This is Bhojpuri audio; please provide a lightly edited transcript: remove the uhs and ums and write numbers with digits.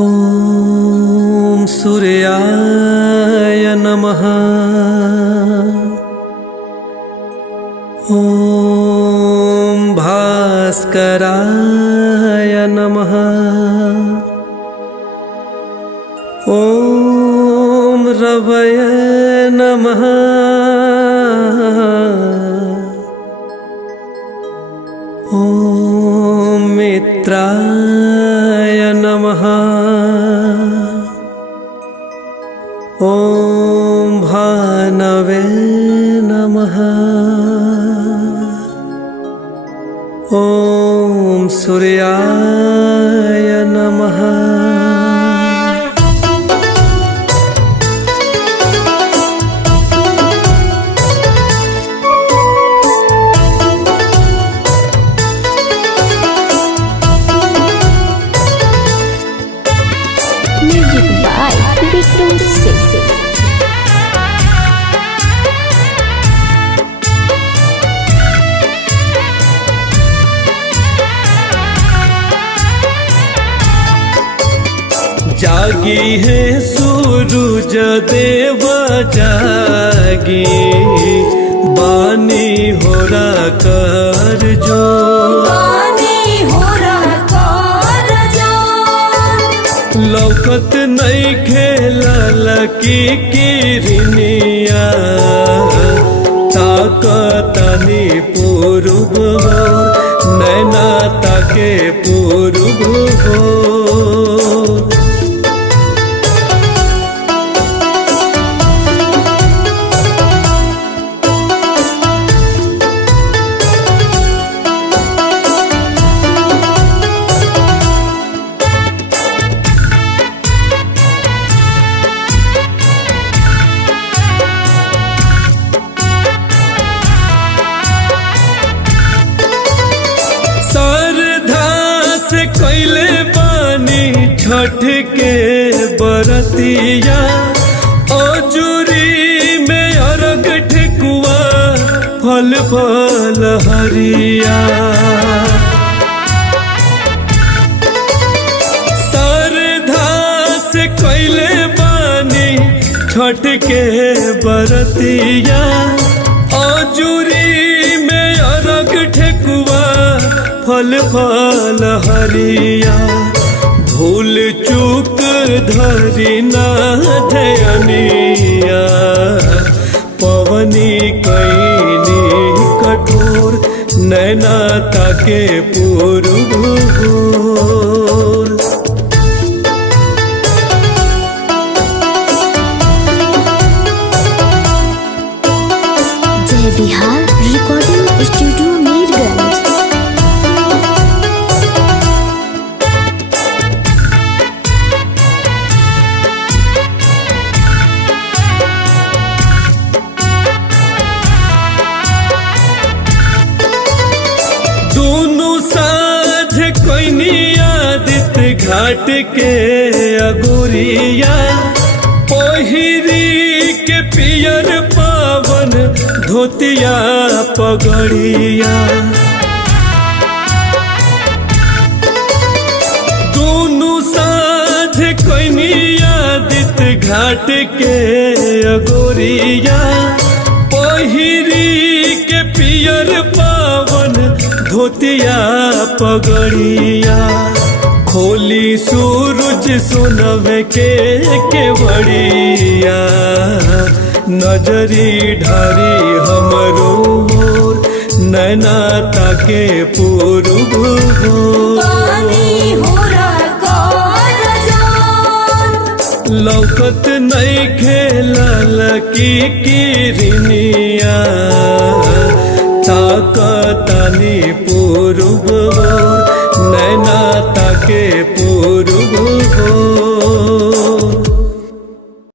ॐ सूर्याय नमः। ॐ भास्कराय नमः। ॐ रवये नमः। ॐ मित्राय नमः। ॐ भानवे नमः। ॐ सूर्याय नमः। Music by Bittu Sisi. जागी है सूरज देव जागी, बानी हो रहा कर जो, लौकत नहीं खेलल की किरनिया, ताकतनी पूर्व हो नैना ताके पूर्व हो। कैले बानी छठ के बरतिया, औजुरी में अरग ठेकुआ फल फल हरिया, श्रद्धा से कैले बानी छठ के बरतिया, औजुरी में अरग ठेकुआ फल फल हरिया, भूल चूक धरी ना धयनिया, पवनी कैनी कठोर नैना ताके पूर्व होर। जय बिहार रिकॉर्डिंग स्टूडियो मीरगंज। दोनों साझ कोइनी आदित घाट के अगोरिया, पहिरी के पियर पावन धोतिया पगड़िया, दोनों साझ कोइनी आदित घाट के अगोरिया, पहिरी के पियर पावन धोतिया पगड़िया, खोली सूरज सोनवे के केवड़िया, नजरी ढारी हमरो ओर नैना ताके पूर्व हो। लौकत नहीं खेलल की किरनिया, ताकतनी पूर्व हो नैना ताके